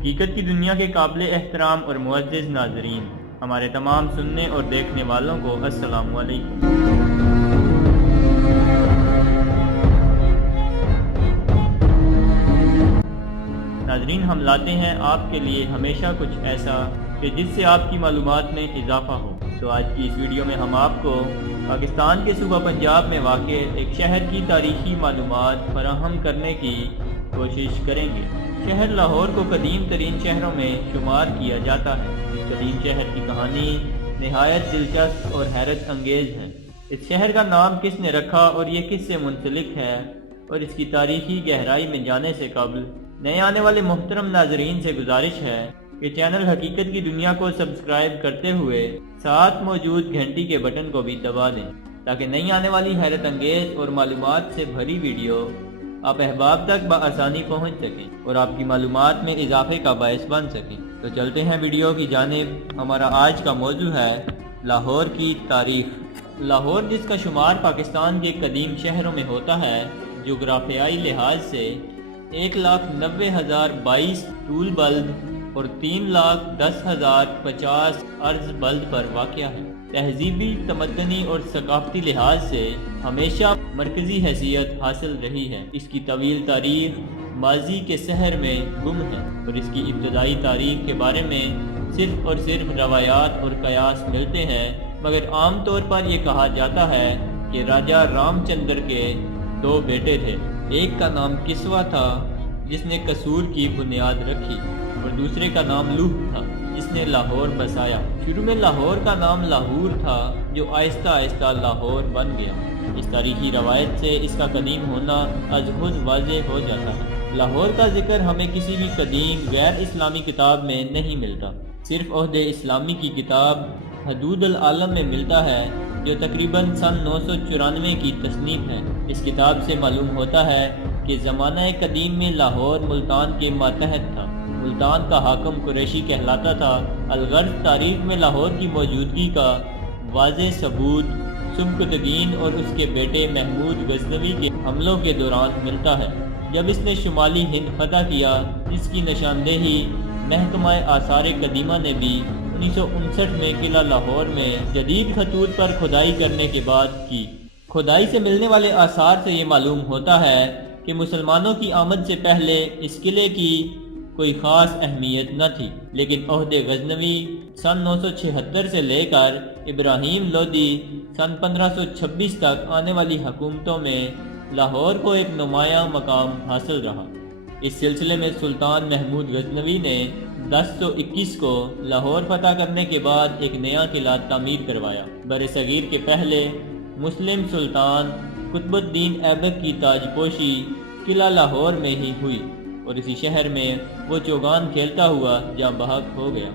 حقیقت کی دنیا کے قابل احترام اور معزز ناظرین، ہمارے تمام سننے اور دیکھنے والوں کو السلام علیکم۔ ناظرین، ہم لاتے ہیں آپ کے لیے ہمیشہ کچھ ایسا کہ جس سے آپ کی معلومات میں اضافہ ہو۔ تو آج کی اس ویڈیو میں ہم آپ کو پاکستان کے صوبہ پنجاب میں واقع ایک شہر کی تاریخی معلومات فراہم کرنے کی کوشش کریں گے۔ شہر لاہور کو قدیم ترین شہروں میں شمار کیا جاتا ہے۔ اس قدیم شہر کی کہانی نہایت دلچسپ اور حیرت انگیز ہے۔ اس شہر کا نام کس نے رکھا اور یہ کس سے منسلک ہے، اور اس کی تاریخی گہرائی میں جانے سے قبل نئے آنے والے محترم ناظرین سے گزارش ہے کہ چینل حقیقت کی دنیا کو سبسکرائب کرتے ہوئے ساتھ موجود گھنٹی کے بٹن کو بھی دبا دیں، تاکہ نئی آنے والی حیرت انگیز اور معلومات سے بھری ویڈیو آپ احباب تک بآسانی پہنچ سکیں اور آپ کی معلومات میں اضافے کا باعث بن سکیں۔ تو چلتے ہیں ویڈیو کی جانب۔ ہمارا آج کا موضوع ہے لاہور کی تاریخ۔ لاہور، جس کا شمار پاکستان کے قدیم شہروں میں ہوتا ہے، جغرافیائی لحاظ سے 1,90,022 طول بلد اور 3,10,050 عرض بلد پر واقع ہے۔ تہذیبی، تمدنی اور ثقافتی لحاظ سے ہمیشہ مرکزی حیثیت حاصل رہی ہے۔ اس کی طویل تاریخ ماضی کے سحر میں گم ہے، اور اس کی ابتدائی تاریخ کے بارے میں صرف اور صرف روایات اور قیاس ملتے ہیں، مگر عام طور پر یہ کہا جاتا ہے کہ راجہ رام چندر کے 2 بیٹے تھے۔ ایک کا نام کسوا تھا، جس نے قصور کی بنیاد رکھی، اور دوسرے کا نام لوح تھا، جس نے لاہور بسایا۔ شروع میں لاہور کا نام لاہور تھا، جو آہستہ آہستہ لاہور بن گیا۔ اس تاریخی روایت سے اس کا قدیم ہونا از خود واضح ہو جاتا ہے۔ لاہور کا ذکر ہمیں کسی بھی قدیم غیر اسلامی کتاب میں نہیں ملتا، صرف عہد اسلامی کی کتاب حدود العالم میں ملتا ہے، جو تقریباً سن 994 کی تصنیف ہے۔ اس کتاب سے معلوم ہوتا ہے کہ زمانہ قدیم میں لاہور ملتان کے ماتحت تھا۔ ملتان کا حاکم قریشی کہلاتا تھا۔ الغرض تاریخ میں لاہور کی موجودگی کا واضح ثبوت سبکتگین اور اس کے بیٹے محمود غزنوی کے حملوں کے دوران ملتا ہے، جب اس نے شمالی ہند فتح کیا، جس کی نشاندہی محکمہ آثار قدیمہ نے بھی 1959 میں قلعہ لاہور میں جدید خطوط پر کھدائی کرنے کے بعد کی۔ کھدائی سے ملنے والے آثار سے یہ معلوم ہوتا ہے کہ مسلمانوں کی آمد سے پہلے اس قلعے کی کوئی خاص اہمیت نہ تھی، لیکن عہد غزنوی سن 976 سے لے کر ابراہیم لودھی سن 1526 تک آنے والی حکومتوں میں لاہور کو ایک نمایاں مقام حاصل رہا۔ اس سلسلے میں سلطان محمود غزنوی نے 1021 کو لاہور فتح کرنے کے بعد ایک نیا قلعہ تعمیر کروایا۔ برصغیر کے پہلے مسلم سلطان قطب الدین ایبک کی تاج پوشی قلعہ لاہور میں ہی ہوئی، اور اسی شہر میں وہ چوگان کھیلتا ہوا جاں بحق ہو گیا۔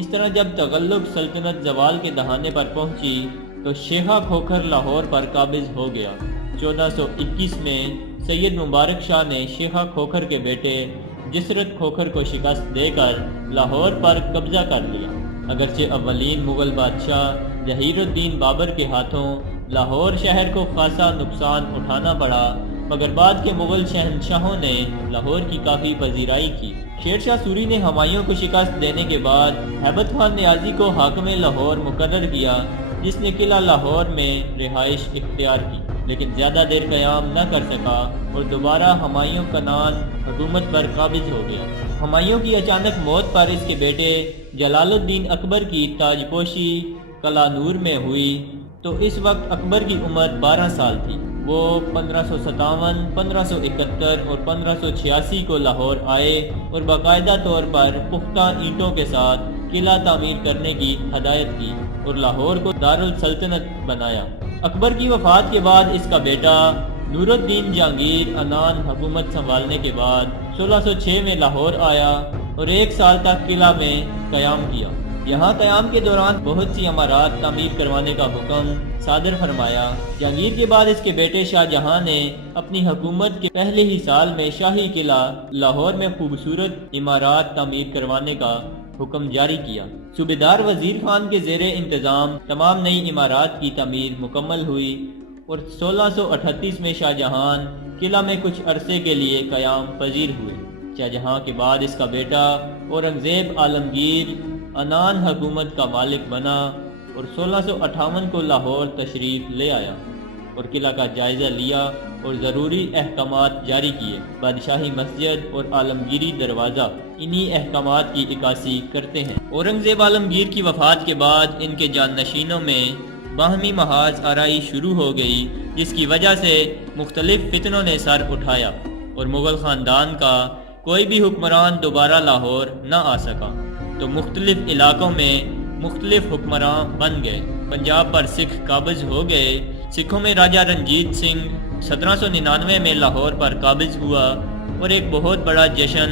اس طرح جب تغلق سلطنت زوال کے دہانے پر پہنچی تو شیخا کھوکھر لاہور پر قابض ہو گیا۔ 1421 میں سید مبارک شاہ نے شیخا کھوکھر کے بیٹے جسرت کھوکھر کو شکست دے کر لاہور پر قبضہ کر لیا۔ اگرچہ اولین مغل بادشاہ ظہیر الدین بابر کے ہاتھوں لاہور شہر کو خاصا نقصان اٹھانا پڑا، مگر بعد کے مغل شہنشاہوں نے لاہور کی کافی پذیرائی کی۔ شیر شاہ سوری نے ہمایوں کو شکست دینے کے بعد ہیبت خان نیازی کو حاکم لاہور مقرر کیا، جس نے قلعہ لاہور میں رہائش اختیار کی، لیکن زیادہ دیر قیام نہ کر سکا اور دوبارہ ہمایوں کنان حکومت پر قابض ہو گیا۔ ہمایوں کی اچانک موت پر اس کے بیٹے جلال الدین اکبر کی تاج پوشی قلعہ نور میں ہوئی، تو اس وقت اکبر کی عمر 12 سال تھی۔ وہ 1557، 1571 اور 1586 کو لاہور آئے اور باقاعدہ طور پر پختہ اینٹوں کے ساتھ قلعہ تعمیر کرنے کی ہدایت کی اور لاہور کو دارالسلطنت بنایا۔ اکبر کی وفات کے بعد اس کا بیٹا نور الدین جہانگیر انان حکومت سنبھالنے کے بعد 1606 میں لاہور آیا اور 1 سال تک قلعہ میں قیام کیا۔ یہاں قیام کے دوران بہت سی عمارات تعمیر کروانے کا حکم صادر فرمایا۔ جہانگیر کے بعد اس کے بیٹے شاہ جہاں نے اپنی حکومت کے پہلے ہی سال میں شاہی قلعہ لاہور میں خوبصورت عمارات تعمیر کروانے کا حکم جاری کیا۔ صوبیدار وزیر خان کے زیر انتظام تمام نئی عمارات کی تعمیر مکمل ہوئی اور 1638 میں شاہ جہاں قلعہ میں کچھ عرصے کے لیے قیام پذیر ہوئے۔ شاہ جہاں کے بعد اس کا بیٹا اورنگزیب عالمگیر انان حکومت کا مالک بنا اور 1658 کو لاہور تشریف لے آیا اور قلعہ کا جائزہ لیا اور ضروری احکامات جاری کیے۔ بادشاہی مسجد اور عالمگیری دروازہ انہی احکامات کی عکاسی کرتے ہیں۔ اورنگزیب عالمگیر کی وفات کے بعد ان کے جانشینوں میں باہمی محاذ آرائی شروع ہو گئی، جس کی وجہ سے مختلف فتنوں نے سر اٹھایا اور مغل خاندان کا کوئی بھی حکمران دوبارہ لاہور نہ آ سکا، تو مختلف علاقوں میں مختلف حکمران بن گئے۔ پنجاب پر سکھ قابض ہو گئے۔ سکھوں میں راجہ رنجیت سنگھ 1799 میں لاہور پر قابض ہوا اور ایک بہت بڑا جشن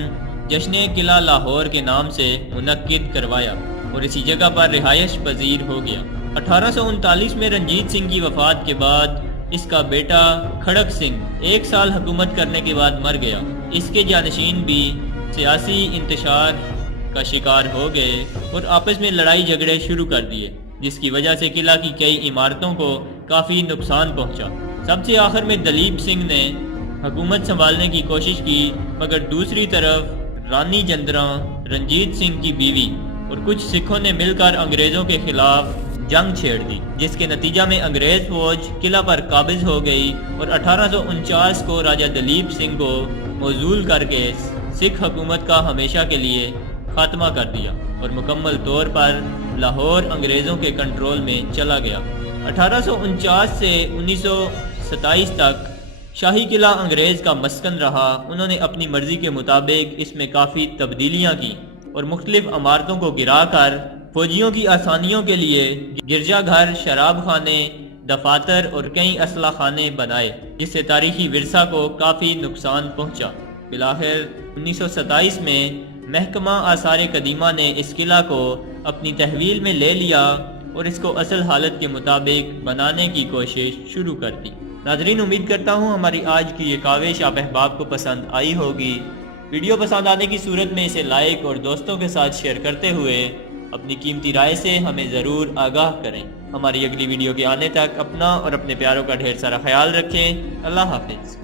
قلعہ لاہور کے نام سے منعقد کروایا اور اسی جگہ پر رہائش پذیر ہو گیا۔ 1839 میں رنجیت سنگھ کی وفات کے بعد اس کا بیٹا کھڑک سنگھ 1 سال حکومت کرنے کے بعد مر گیا۔ اس کے جانشین بھی سیاسی انتشار کا شکار ہو گئے اور آپس میں لڑائی جھگڑے شروع کر دیے، جس کی وجہ سے قلعہ کی کئی عمارتوں کو کافی نقصان پہنچا۔ سب سے آخر میں دلیپ سنگھ نے حکومت سنبھالنے کی کوشش کی، مگر دوسری طرف رانی جندراں رنجیت سنگھ کی بیوی اور کچھ سکھوں نے مل کر انگریزوں کے خلاف جنگ چھیڑ دی، جس کے نتیجہ میں انگریز فوج قلعہ پر قابض ہو گئی اور 1849 کو راجہ دلیپ سنگھ کو معزول کر کے سکھ حکومت کا ہمیشہ کے لیے خاتمہ کر دیا اور مکمل طور پر لاہور انگریزوں کے کنٹرول میں چلا گیا۔ 1849 سے 1927 تک شاہی قلعہ انگریز کا مسکن رہا۔ انہوں نے اپنی مرضی کے مطابق اس میں کافی تبدیلیاں کی اور مختلف عمارتوں کو گرا کر فوجیوں کی آسانیوں کے لیے گرجا گھر، شراب خانے، دفاتر اور کئی اسلحہ خانے بنائے، جس سے تاریخی ورثہ کو کافی نقصان پہنچا۔ بالآخر 1927 میں محکمہ آثار قدیمہ نے اس قلعہ کو اپنی تحویل میں لے لیا اور اس کو اصل حالت کے مطابق بنانے کی کوشش شروع کر دی۔ ناظرین، امید کرتا ہوں ہماری آج کی یہ کاوش آپ احباب کو پسند آئی ہوگی۔ ویڈیو پسند آنے کی صورت میں اسے لائک اور دوستوں کے ساتھ شیئر کرتے ہوئے اپنی قیمتی رائے سے ہمیں ضرور آگاہ کریں۔ ہماری اگلی ویڈیو کے آنے تک اپنا اور اپنے پیاروں کا ڈھیر سارا خیال رکھیں۔ اللہ حافظ۔